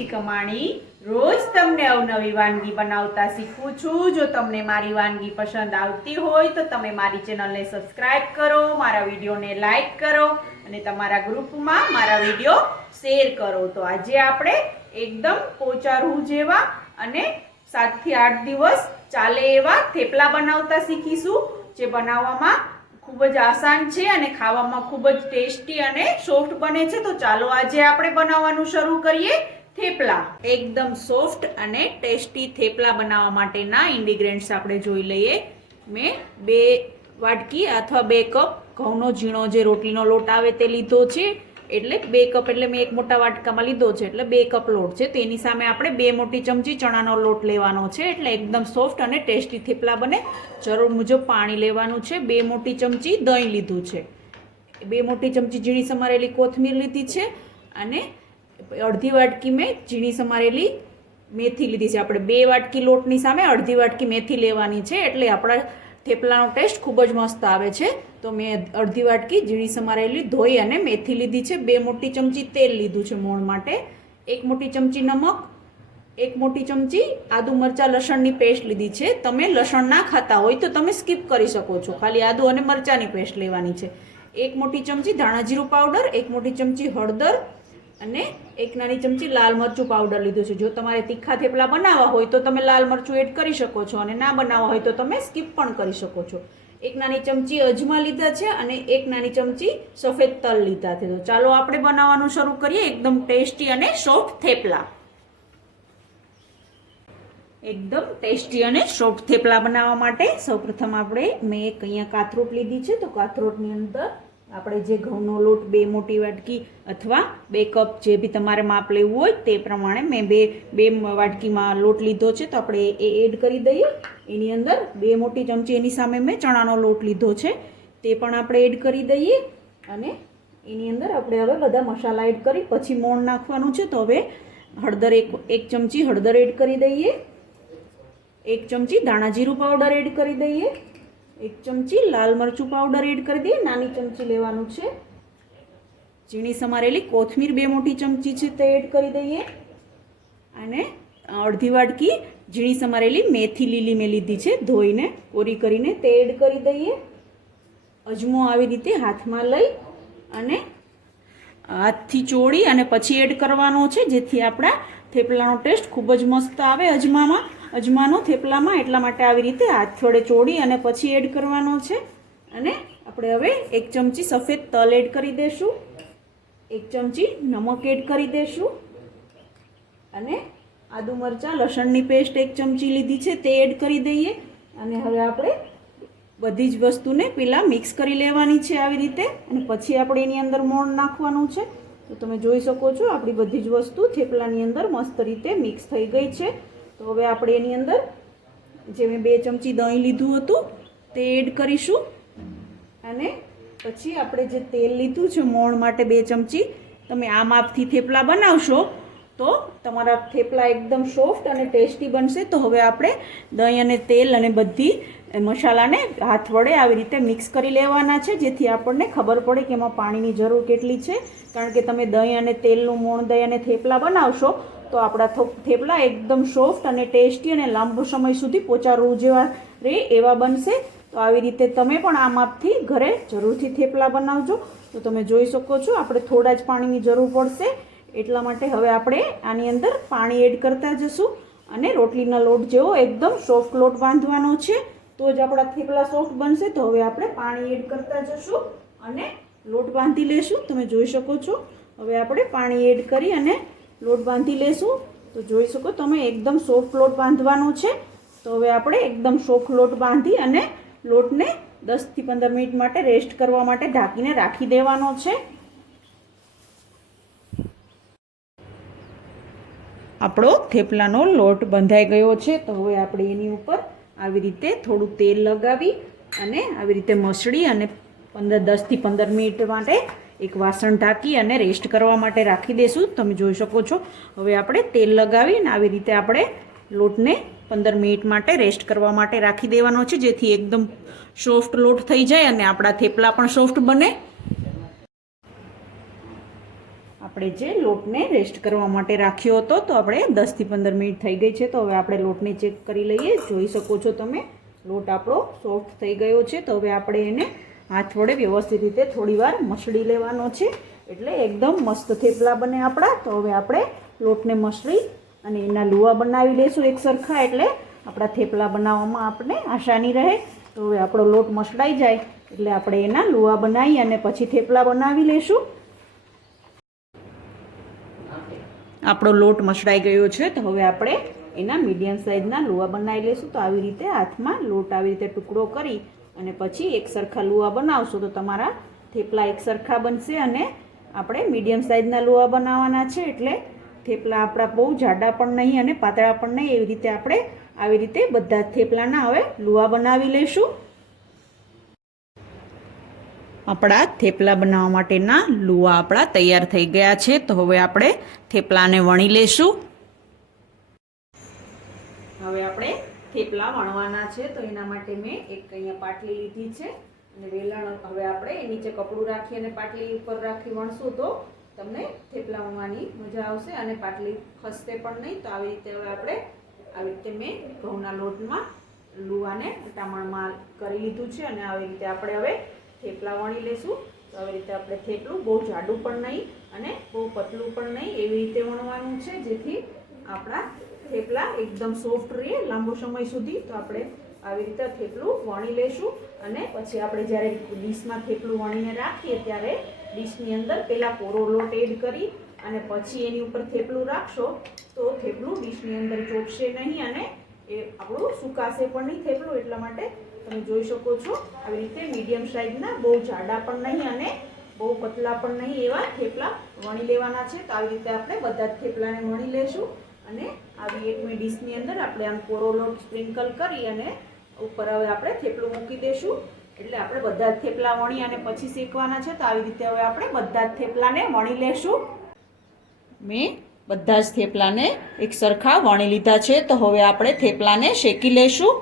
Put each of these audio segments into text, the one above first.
સિદ્ધિ કમાણી રોજ તમને અવનવી વાનગી બનાવતા શીખવું છું। જો તમને મારી વાનગી પસંદ આવતી હોય તો તમે મારી ચેનલને સબસ્ક્રાઇબ કરો, મારા વિડીયોને લાઈક કરો અને તમારા ગ્રુપમાં મારા વિડીયો શેર કરો। તો આજે આપણે એકદમ પોચારું જેવા અને 7 થી 8 દિવસ ચાલે એવા થેપલા બનાવતા શીખીશું, જે બનાવવામાં खूब ज आसान है और खावामां खूब ज टेस्टी और सॉफ्ट बने छे। तो चालो आज आपणे बनाववानुं शरू करीए। थेपला एकदम सॉफ्ट और टेस्टी थेपला बनाववा माटेना इंग्रेडिएंट्स आपणे जोई लईए। मैं 2 वाटकी अथवा 2 कप घऊनो झीणो जे रोटलीनो लोट आवे ते लीधो छे, एटले 2 कप एटले मैं 1 मोटा वाटकामां लीधो छे, एटले 2 कप लोट छे। तेनी सामे आपणे 2 मोटी चमची चणानो लोट लेवानो छे, एटले एकदम सॉफ्ट और टेस्टी थेपला बने। जरूर मुजब पाणी लेवानुं छे। 2 मोटी चमची दही लीधुं छे, 2 मोटी चमची झीणी समारेली कोथमीर लीधी छे अने अर्धी वाटकी में झीणी समारेली मेथी लीधी छे। आपणे 2 वाटकी लोटनी सामे अर्धी वाटकी मेथी लेवानी छे, एटले आपणा थेपलानो टेस्ट खूब ज मस्त आवे छे। तो मैं अर्धी वाटकी झीणी समारेली धोई अने मेथी लीधी छे। 2 मोटी चमची तेल लीधुं छे मोण माटे, 1 मोटी चमची नमक, 1 मोटी चमची आदू मरचा लसणनी पेस्ट लीधी छे। तमे लसण ना खाता होय तो तमे स्कीप करी शको छो, खाली आदू अने मरचानी पेस्ट लेवानी छे। 1 मोटी चमची धाणा जीरुं पाउडर, 1 मोटी चमची हळदर अने 1 नानी चमची लाल मरचुं पाउडर लीधुं छे। जो तमारे तीखा थेपला बनाववा होय तो तमे लाल मरचुं एड करी शको छो अने ना बनाववा होय तो तमे स्कीप पण करी शको छो। 1 नानी चमची अजमा लीधा छे अने 1 नानी चमची सफेद तल लीधा छे। तो चालो आपणे बनाववानुं शरू करीए एकदम टेस्टी अने सॉफ्ट थेपला। एकदम टेस्टी अने सॉफ्ट थेपला बनाववा माटे सौप्रथम आपणे मैं एक अहींया काथरोट लीधी छे। तो काथरोटनी अंदर आपणे जे घऊनो लोट 2 मोटी वाटकी अथवा 2 कप जे बी तमारे माप लेवुं होय ते प्रमाणे मैं 2 वाटकीमां लोट लीधो छे। तो आपणे ए एड करी दईए। एनी अंदर 2 मोटी चमची एनी सामे मैं चणानो लोट लीधो छे, ते पण आपणे एड करी दईए अने एनी अंदर आपणे हवे बधा मसाला एड करी पछी मोण नाखवानुं छे। तो हवे हळदर एक चमची हळदर एड करी दईए, 1 चमची धाणा जीरुं पाउडर एड करी दईए, 1 चमची लाल मरचुं पाउडर एड करी दईए, नानी चमची लेवानुं छे। झीणी समारेली कोथमीर 2 मोटी चमची छे ते एड करी दईए अने अर्धी वाटकी झीणी समारेली मेथी लीली में लीधी छे, धोईने कोरी करीने ते एड करी दईए। अजमो आवी रीते हाथमां लई अने हाथथी चोળી अने पछी एड करवानो छे, जेथी आपणा थेपलानो टेस्ट खूब ज मस्त आवे। अजमानो थेपलामां એટલા માટે આવી રીતે હાથ વડે ચોળી અને પછી એડ કરવાનો છે। અને આપણે હવે 1 ચમચી સફેદ તલ એડ કરી દેશું, 1 ચમચી નમક એડ કરી દેશું અને આદુ મરચા લસણની પેસ્ટ 1 ચમચી લીધી છે તે એડ કરી દઈએ। અને હવે આપણે બધી જ વસ્તુને પહેલા મિક્સ કરી લેવાની છે આવી રીતે, અને પછી આપણે એની અંદર મોણ નાખવાનું છે। તો તમે જોઈ શકો છો આપણી બધી જ વસ્તુ થેપલાની અંદર મસ્ત રીતે મિક્સ થઈ ગઈ છે। तो हवे आपणे एनी अंदर जे मैं 2 चमची दही लीधुं हतुं ते एड करीशुं अने पछी आपणे जे तेल लीधुं छे मोण माटे 2 चमची, तमे आ मापथी थेपला बनावशो तो तमारा थेपला एकदम सॉफ्ट अने टेस्टी बनशे। तो हवे आपणे दही अने तेल अने बधी मसालाने हाथ वडे आवी रीते मिक्स करी लेवाना छे, जेथी आपणने खबर पड़े कि एमां पाणीनी जरूर केटली छे। कारण के तमे दही अने तेलनुं मोण दही अने थेपला बनावशो तो आपणा थेपला एकदम सॉफ्ट अने टेस्टी अने लांबो समय सुधी पोचारू जेवा रे एवा बनशे। तो आवी रीते तमे पण आ मापथी घरे जरूरथी थेपला बनावजो। तो तमे जोई शको छो आपणे थोड़ा ज पाणीनी जरूर पड़शे, એટલા માટે હવે આપણે આની અંદર પાણી એડ કરતા જશું અને રોટલીના લોટ જેવો એકદમ સોફ્ટ લોટ બાંધવાનો છે, તો જ આપણા થેપલા સોફ્ટ બનશે। તો હવે આપણે પાણી એડ કરતા જશું અને લોટ બાંધી લેશું। તમે જોઈ શકો છો હવે આપણે પાણી એડ કરી અને લોટ બાંધી લેશું। તો જોઈ શકો તમે એકદમ સોફ્ટ લોટ બાંધવાનો છે। તો હવે આપણે એકદમ સોફ્ટ લોટ બાંધી અને લોટને 10 થી 15 મિનિટ માટે રેસ્ટ કરવા માટે ઢાંકીને રાખી દેવાનો છે। આપણો થેપલાનો લોટ બંધાઈ ગયો છે। તો હવે આપણે એની ઉપર આવી રીતે થોડું તેલ લગાવી અને આવી રીતે મસળી અને 10 થી 15 મિનિટ માટે એક વાસણ ઢાંકી અને રેસ્ટ કરવા માટે રાખી દેશું। તમે જોઈ શકો છો હવે આપણે તેલ લગાવી અને આવી રીતે આપણે લોટને 15 મિનિટ માટે રેસ્ટ કરવા માટે રાખી દેવાનો છે, જેથી એકદમ સોફ્ટ લોટ થઈ જાય અને આપણા થેપલા પણ સોફ્ટ બને। આપણે જે લોટને રેસ્ટ કરવા માટે રાખ્યો હતો તો આપણે 10 થી 15 મિનિટ થઈ ગઈ છે. તો હવે આપણે લોટને ચેક કરી લઈએ. જોઈ શકો છો તમે લોટ આપણો સોફ્ટ થઈ ગયો છે. તો હવે આપણે એને હાથ વડે વ્યવસ્થિત રીતે થોડીવાર મસળી લેવાનો છે, એટલે એકદમ મસ્ત થેપલા બને આપણા. તો હવે આપણે લોટને મસળી અને એના લુવા બનાવી લઈશું એક સરખા, એટલે આપણા થેપલા બનાવવામાં આપણે આસાની રહે. તો હવે આપણો લોટ મસળાઈ જાય એટલે આપણે એના લુવા બનાવી અને પછી થેપલા બનાવી લઈશું. આપણો લોટ મસળાઈ ગયો છે. તો હવે આપણે એના મીડિયમ સાઇઝના લુવા બનાવી લઈશું. તો આવી રીતે હાથમાં લોટ આવી રીતે ટુકડો કરી અને પછી એક સરખા લુવા બનાવશો તો તમારા થેપલા એક સરખા બનશે. અને આપણે મીડિયમ સાઇઝના લુવા બનાવવાના છે, એટલે થેપલા આપણા બહુ જાડા પણ નહીં અને પાતળા પણ નહીં. એવી રીતે આપણે આવી રીતે બધા જ થેપલાના હવે લુવા બનાવી લઈશું. આપણા થેપલા બનાવવા માટેના લુવા આપણા તૈયાર થઈ ગયા છે. તો હવે આપણે થેપલાને વણી લઈશું. હવે આપણે થેપલા વણવાના છે. તો એના માટે મેં એક અહીંયા પાટલી લીધી છે અને વેલણ. હવે આપણે એ નીચે કપડું રાખી અને પાટલી ઉપર રાખી વણશું તો તમને થેપલા વણવાની મજા આવશે અને પાટલી ખસશે પણ નહીં. તો આવી રીતે હવે આપણે આવી રીતે મેં ઘઉંના લોટમાં લુવાને ટામણમાં કરી લીધું છે અને આવી રીતે આપણે હવે થેપલા વણી લઈશું. તો આવી રીતે આપણે થેપલું બહુ જાડું પણ નહીં અને બહુ પતલું પણ નહીં, એવી રીતે વણવાનું છે જેથી આપણા થેપલા એકદમ સોફ્ટ રહે લાંબો સમય સુધી. તો આપણે આવી રીતે થેપલું વણી લઈશું અને પછી આપણે જ્યારે ડીશમાં થેપલું વણીને રાખીએ ત્યારે ડીશની અંદર પહેલાં કોરો લોટ એડ કરી અને પછી એની ઉપર થેપલું રાખશો તો થેપલું ડીશની અંદર ચોટશે નહીં અને એ આપણું સુકાશે પણ નહીં થેપલું. એટલા માટે તમે જોઈ શકો છો આવી રીતે મીડિયમ સાઇઝના, બહુ જાડા પણ નહીં અને બહુ પતલા પણ નહીં એવા થેપલા વણી લેવાના છે. તો આવી રીતે આપણે બધા જ થેપલાને વણી લઈશું અને આવી એક મેં ડીશની અંદર આપણે આમ કોરો લોટ સ્પ્રિંકલ કરી અને ઉપર હવે આપણે થેપલું મૂકી દઈશું. એટલે આપણે બધા જ થેપલા વણી અને પછી શેકવાના છે. તો આવી રીતે હવે આપણે બધા જ થેપલાને વણી લેશું. મેં બધા જ થેપલાને એક સરખા વણી લીધા છે. તો હવે આપણે થેપલાને શેકી લઈશું.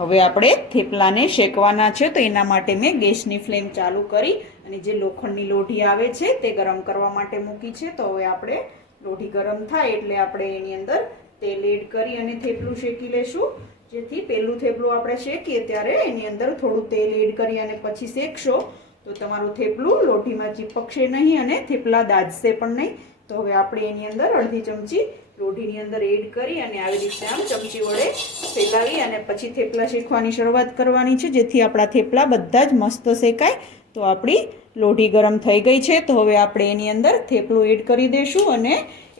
હવે આપણે થેપલાને શેકવાના છે. તો એના માટે મેં ગેસની ફ્લેમ ચાલુ કરી અને જે લોખંડની લોઢી આવે છે તે ગરમ કરવા માટે મૂકી છે. તો હવે આપણે લોઢી ગરમ થાય એટલે આપણે એની અંદર તેલ એડ કરી અને થેપલું શેકી લઈશું. જેથી પહેલું થેપલું આપણે શેકીએ ત્યારે એની અંદર થોડું તેલ એડ કરી અને પછી શેકશો તો તમારું થેપલું લોઢીમાં ચીપકશે નહીં અને થેપલા દાઝશે પણ નહીં. તો હવે આપણે એની અંદર અડધી ચમચી લોઢીની અંદર એડ કરી અને આવી રીતે આમ ચમચી વડે ફેલાવી અને પછી થેપલા શેકવાની શરૂઆત કરવાની છે, જેથી આપણા થેપલા બધા જ મસ્ત શેકાય. તો આપણી લોઢી ગરમ થઈ ગઈ છે. તો હવે આપણે એની અંદર થેપલું એડ કરી દઈશું અને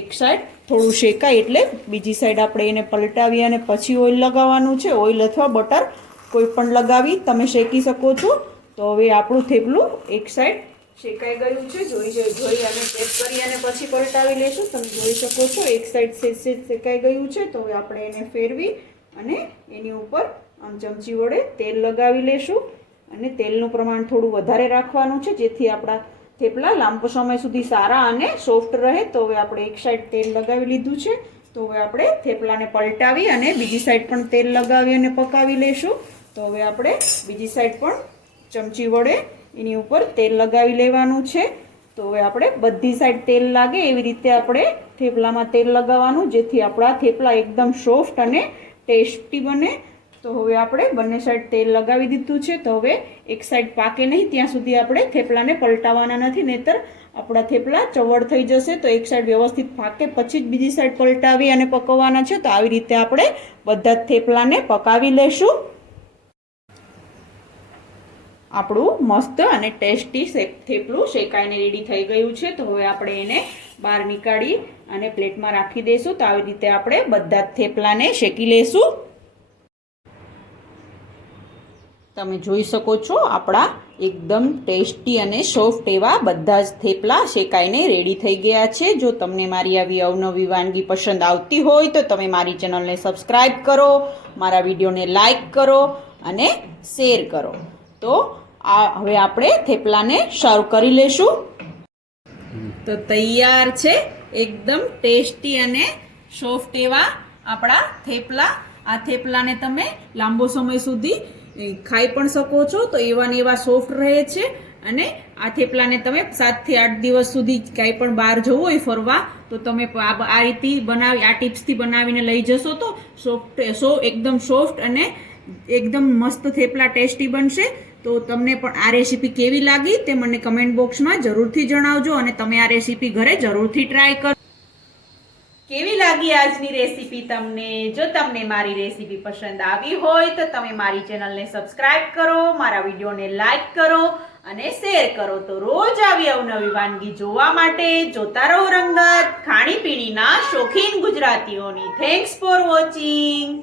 એક સાઈડ થોડું શેકાય એટલે બીજી સાઈડ આપણે એને પલટાવી અને પછી ઓઇલ લગાવવાનું છે. ઓઇલ અથવા બટર કોઈ પણ લગાવી તમે શેકી શકો છો. તો હવે આપણું થેપલું એક સાઈડ શેકાઈ ગયું છે. જોઈ અને ચેક કરી અને પછી પલટાવી લઈશું. તમે જોઈ શકો છો એક સાઈડ સેજ શેકાઈ ગયું છે. તો હવે આપણે એને ફેરવી અને એની ઉપર આમ ચમચી વડે તેલ લગાવી લઈશું અને તેલનું પ્રમાણ થોડું વધારે રાખવાનું છે, જેથી આપણા થેપલા લાંબો સમય સુધી સારા અને સોફ્ટ રહે. તો હવે આપણે એક સાઈડ તેલ લગાવી લીધું છે. તો હવે આપણે થેપલાને પલટાવી અને બીજી સાઈડ પણ તેલ લગાવી અને પકાવી લઈશું. તો હવે આપણે બીજી સાઈડ પણ ચમચી વડે એની ઉપર તેલ લગાવી લેવાનું છે. તો હવે આપણે બધી સાઈડ તેલ લાગે એવી રીતે આપણે થેપલામાં તેલ લગાવવાનું, જેથી આપણા થેપલા એકદમ સોફ્ટ અને ટેસ્ટી બને. તો હવે આપણે બંને સાઈડ તેલ લગાવી દીધું છે. તો હવે એક સાઈડ પાકે નહીં ત્યાં સુધી આપણે થેપલાને પલટાવવાના નથી, નહીંતર આપણા થેપલા ચવડ થઈ જશે. તો એક સાઈડ વ્યવસ્થિત પાકે પછી જ બીજી સાઈડ પલટાવી અને પકવવાના છે. તો આવી રીતે આપણે બધા જ થેપલાને પકાવી લઈશું. આપણું મસ્ત અને ટેસ્ટી થેપલું શેકાઈને રેડી થઈ ગયું છે. તો હવે આપણે એને બહાર નીકાળી અને પ્લેટમાં રાખી દઈશું. તો આવી રીતે આપણે બધા જ થેપલાને શેકી લઈશું. તમે જોઈ શકો છો આપણા એકદમ ટેસ્ટી અને સોફ્ટ એવા બધા જ થેપલા શેકાઈને રેડી થઈ ગયા છે. જો તમને મારી આવી અવનવી વાનગી પસંદ આવતી હોય તો તમે મારી ચેનલને સબસ્ક્રાઈબ કરો, મારા વિડીયોને લાઈક કરો અને શેર કરો. તો હવે આપણે થેપલાને સર્વ કરી લઈશું. તો તૈયાર છે એકદમ ટેસ્ટી અને સોફ્ટ એવા આપણા થેપલા. આ થેપલાને તમે લાંબો સમય સુધી ખાઈ પણ શકો છો. તો એવા ને એવા સોફ્ટ રહે છે અને આ થેપલાને તમે 7 થી 8 દિવસ સુધી કાંઈ પણ બહાર જવું હોય ફરવા તો તમે આ રીતે બનાવી આ ટિપ્સથી બનાવીને લઈ જશો તો એકદમ સોફ્ટ અને એકદમ મસ્ત થેપલા ટેસ્ટી બનશે. તો તમને પણ આ રેસીપી કેવી લાગી તે મને કમેન્ટ બોક્સમાં જરૂરથી જણાવજો અને તમે આ રેસીપી ઘરે જરૂરથી ટ્રાય કરો. કેવી લાગી આજની રેસીપી તમને? જો તમને મારી રેસીપી પસંદ આવી હોય તો તમે મારી ચેનલને સબસ્ક્રાઇબ કરો, મારા વિડીયોને લાઈક કરો અને શેર કરો. તો રોજ આવી અવનવી વાનગી જોવા માટે જોતા રહો રંગત, ખાણીપીણીના શોખીન ગુજરાતીઓની. Thanks for watching.